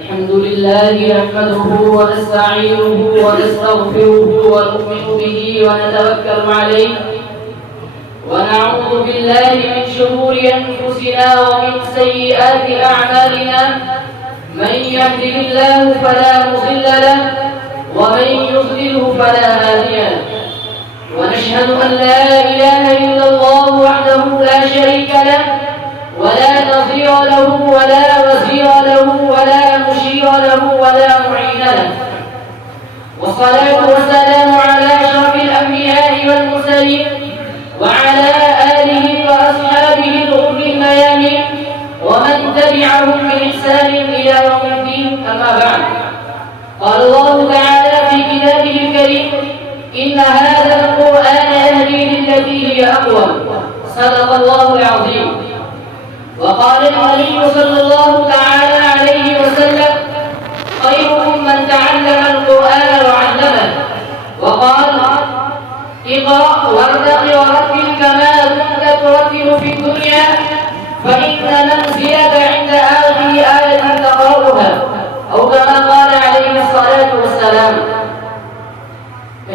الحمد لله نحمده ونستعينه ونستغفره ونؤمن به ونتوكل عليه ونعوذ بالله من شرور أنفسنا ومن سيئات أعمالنا. من يهده الله فلا مضل له ومن يضلله فلا هادي له، ونشهد أن لا إله إلا الله وحده لا شريك له ولا نظير له ولا وزير له ولا مشير له ولا معين له، والصلاة والسلام على أشرف الأنبياء والمرسلين وعلى آله وأصحابه الغر الميامين ومن تبعهم بإحسان إلى يوم الدين. أما بعد، قال الله تعالى في كتابه الكريم: إن هذا القرآن يهدي للتي هي أقوم. صدق الله العظيم. وقال النبي صلى الله تعالى عليه وسلم: خيركم من تعلم القرآن وعلمه. وقال: اقرأ وارتق ورتل كما كنت ترتل في الدنيا، فإن منزلك عند آخر آية تقرأها، أو كما قال عليه الصلاة والسلام.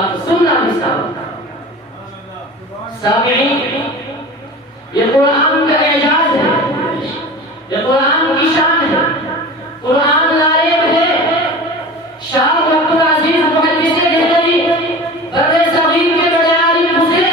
بات سننا بھی ثواب ہے۔ سامعین، یہ قرآن کا اعجاز ہے، یہ قرآن کی شان ہے، قرآن نائب ہے۔ شاہ عبد العزیز محدث دہلوی بر صغیر کے بڑے عالم گزرے،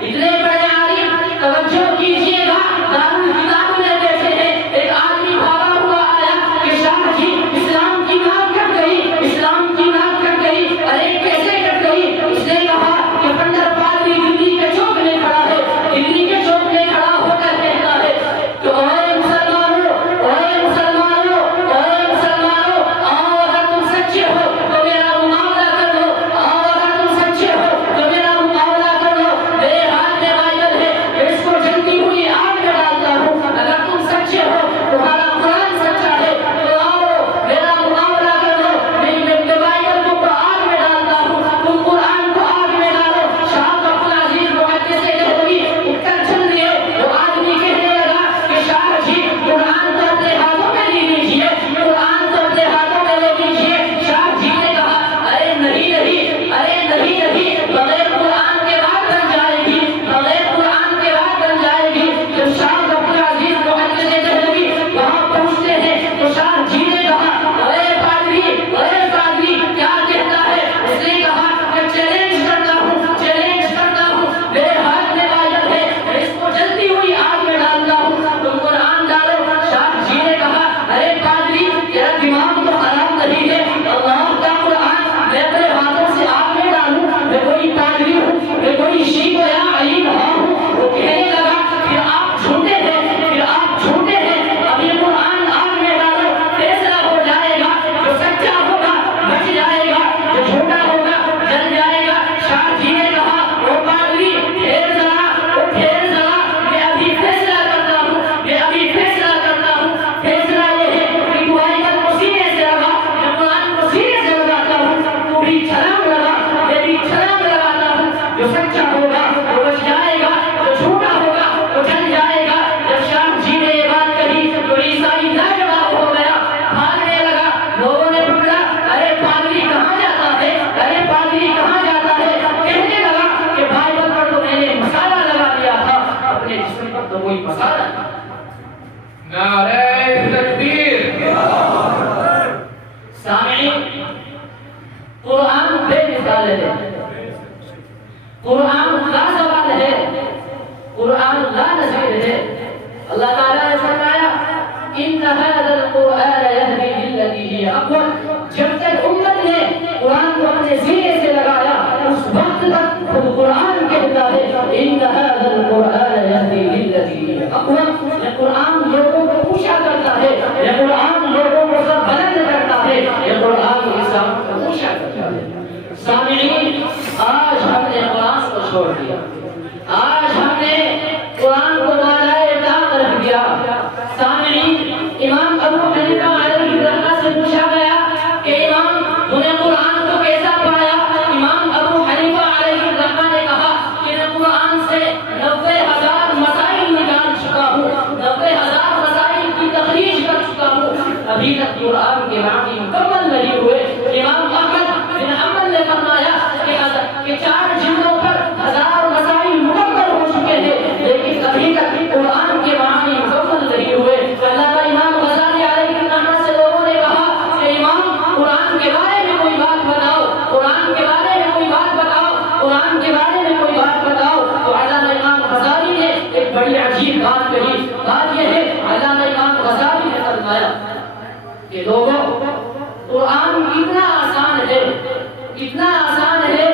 اتنے بڑے عالم، توجہ کیجیے گا، دارالکتاب میں بیٹھے ہیں، ایک آدمی بھاگا ہوا آیا کہ شاہ جی اسلام کی ناک کٹ گئی، اسلام کی ناک کٹ گئی۔ ارے کیسے کٹ گئی؟ اس نے کہا کہ پنڈر پادری دلی کے چوک میں کھڑا ہے، دلی کے چوک میں کھڑا ہو کر کہتا ہے کہ اے مسلمانوں، اے مسلمانوں، اے مسلمانوں، آؤ اگر تم سچے ہو تو میرا مقابلہ کر لو، آؤ اگر تم سچے ہو تو میرا مقابلہ کر لو۔ میرے ہاتھ میں بائبل ہے، اس کو جلتی ہوئی آگ میں ڈالتا ہوں، اگر تم سچے ہو، تمہارا قرآن سچا ہے تو آؤ میرا مقابلہ کر لو۔ میں بائبل کو آگ میں ڈالتا ہوں، تم قرآن کو آگ میں ڈالو۔ شاہ عبد العزیز محدث دہلوی اٹھ کر چل دیے۔ وہ آدمی کہنے لگا کہ شاہ جی قرآن تو اپنے ہاتھوں میں لے لیجیے، قرآن تو اپنے ہاتھوں میں لے لیجیے۔ شاہ جی نے کہا ارے نہیں نہیں، ارے نہیں نہیں، بغیر قرآن کے بعد بن جائے گی، بغیر قرآن کے بعد بن جائے گی۔ جب شاہ عبد العزیز محدث دہلوی وہاں پہنچتے ہیں تو شاہ جی نے کہا اے پادری، اے پادری کیا کہتا ہے؟ اس نے کہا کہ چیلنج کرتا ہوں، چیلنج کرتا ہوں، میرے ہاتھ میں بائبل ہے، میں اس کو جلتی ہوئی آگ میں ڈالتا ہوں، تم قرآن ڈالو۔ شاہ جی نے کہا ارے پادری تیرا دماغ تو خراب نہیں ہے، اللہ کا قرآن میں اپنے ہاتھوں سے آگ میں ڈالوں؟ میں کوئی پادری ہوں، میں کوئی شیخ یا علیم ہوں؟ وہ کہنے لگا پھر آپ جھوٹے ہیں، پھر آپ جھوٹے ہیں، ابھی قرآن آگ میں ڈالو، فیصلہ ہو جائے گا، جو سچا ہوگا بچ جائے گا، جو جھوٹا ہوگا جل جائے گا۔ شاہ جی نے کہا او پادری ٹھہر ذرا، او ٹھہر ذرا، میں ابھی فیصلہ کرتا ہوں، میں ابھی فیصلہ کرتا ہوں۔ فیصلہ یہ ہے کہ تو بائبل کو سینے سے لگا، میں قرآن کو سینے سے لگاتا ہوں، تو بھی چھلانگ لگا، میں بھی چھلانگ لگاتا ہوں، جو سچا ہوگا وہ بچ جائے گا، جو جھوٹا ہوگا وہ جل جائے گا۔ جب شاہ جی نے یہ بات کہی تو عیسائی لاجواب ہو گیا، بھاگنے لگا، لوگوں نے پکڑا ارے پادری کہاں جاتا ہے، ارے پادری کہاں جاتا ہے؟ کہنے لگا کہ بائبل پر تو میں نے مسالہ لگا دیا تھا، اپنے جسم پر تو کوئی مسالہ نہیں۔ نعرہ تکبیر۔ سامعین، قرآن بے مثال ہے، قرآن لا زوال ہے، قرآن لا نظیر ہے۔ اللہ تعالیٰ نے فرمایا ان هذا القرآن يهدي للتي هي اقوم۔ جب تک امت نے قرآن کو اپنے سینے سے لگایا اس وقت تک خود قرآن کہتا ہے ان هذا القرآن يهدي للتي هي اقوم۔ یہ قرآن لوگوں کو اونچا کرتا ہے، یہ قرآن لوگوں کو سب بلند کرتا ہے، یہ قرآن انسان کو اونچا کرتا ہے۔ سامعین، آج ہم نے قرآن کو چھوڑ دیا، آج ہم نے قرآن کو بالائے طاق رکھ دیا۔ سامعین، امام ابو حنیفہ علیہ رحمہ سے پوچھا گیا کہ امام تو نے قرآن کو کیسا پایا؟ امام ابو حنیفہ علیہ رحمہ نے کہا کہ میں قرآن سے 90,000 مسائل نکال چکا ہوں، 90,000 مسائل کی تخریج کر چکا ہوں، ابھی تک قرآن کے معنی مکمل نہیں ہوئے۔ امام احمد بن حنبل نے فرمایا کہ 4 جلدوں پر 1000 مسائل مکمل ہو چکے ہیں، لیکن ابھی تک قرآن کے معنی مکمل نہیں ہوئے۔ علامہ امام غزالی علیہ الرحمہ سے لوگوں نے کہا کہ امام قرآن کے بارے میں کوئی بات بتاؤ، قرآن کے بارے میں کوئی بات بتاؤ، قرآن کے بارے میں کوئی بات بتاؤ۔ تو علامہ امام غزالی نے ایک بڑی عجیب بات کہی۔ بات یہ ہے، علامہ امام غزالی نے فرمایا کہ لوگوں قرآن اتنا آسان ہے، اتنا آسان ہے،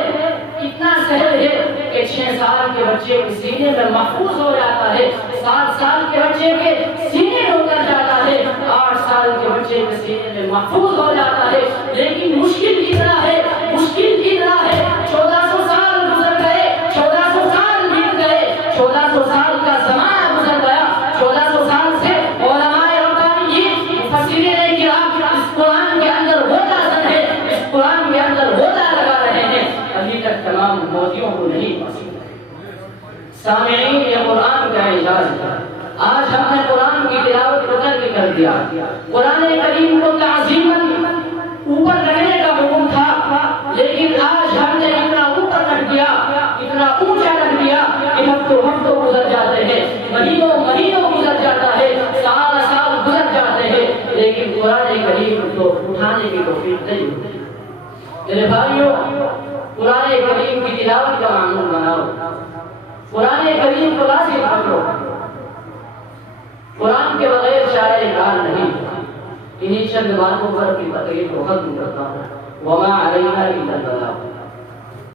اتنا سہل ہے کہ 6 سال کے بچے کے سینے میں محفوظ ہو جاتا ہے، 7 سال کے بچے کے سینے میں اتر جاتا ہے، 8 سال کے بچے کے سینے میں محفوظ ہو جاتا ہے، لیکن مشکل کتنا ہے، مشکل کتنا ہے۔ 1400 سال گزر گئے، 1400 سال بیت گئے، 1400 سال کا زمانہ گزر گیا، 1400 سال سے علماء ربانیین مفسرین کرام اس قرآن کے اندر ہوتا زن ہے، اس قرآن کے اندر ہوتا لگا رہے ہیں، ابھی تک تمام موتیوں کو نہیں پہنچے۔ سامعین، یہ قرآن کا اعجاز ہے۔ آج ہم نے قرآن کی تلاوت کو ترک کر دیا۔ قرآن کریم کو تعظیماً اوپر رکھنے کا حکم تھا، لیکن آج ہم نے اتنا اتنا اونچا رکھ دیا کہ ہفتوں گزر جاتے ہیں، مہینوں گزر جاتا ہے، سال گزر جاتے ہیں، لیکن قرآن کریم کو اٹھانے کی توفیق نہیں ہوتی۔ میرے بھائیوں، قرآن کریم کی تلاوت کا معمول بناؤ، قرآن کریم کو لازم پکڑو۔ قرآن کے بغیر شاعر کار نہیں۔ انہی چند باتوں پر کی تقریر کو ختم کرتا ہوں۔ وما علینا الا البلاغ۔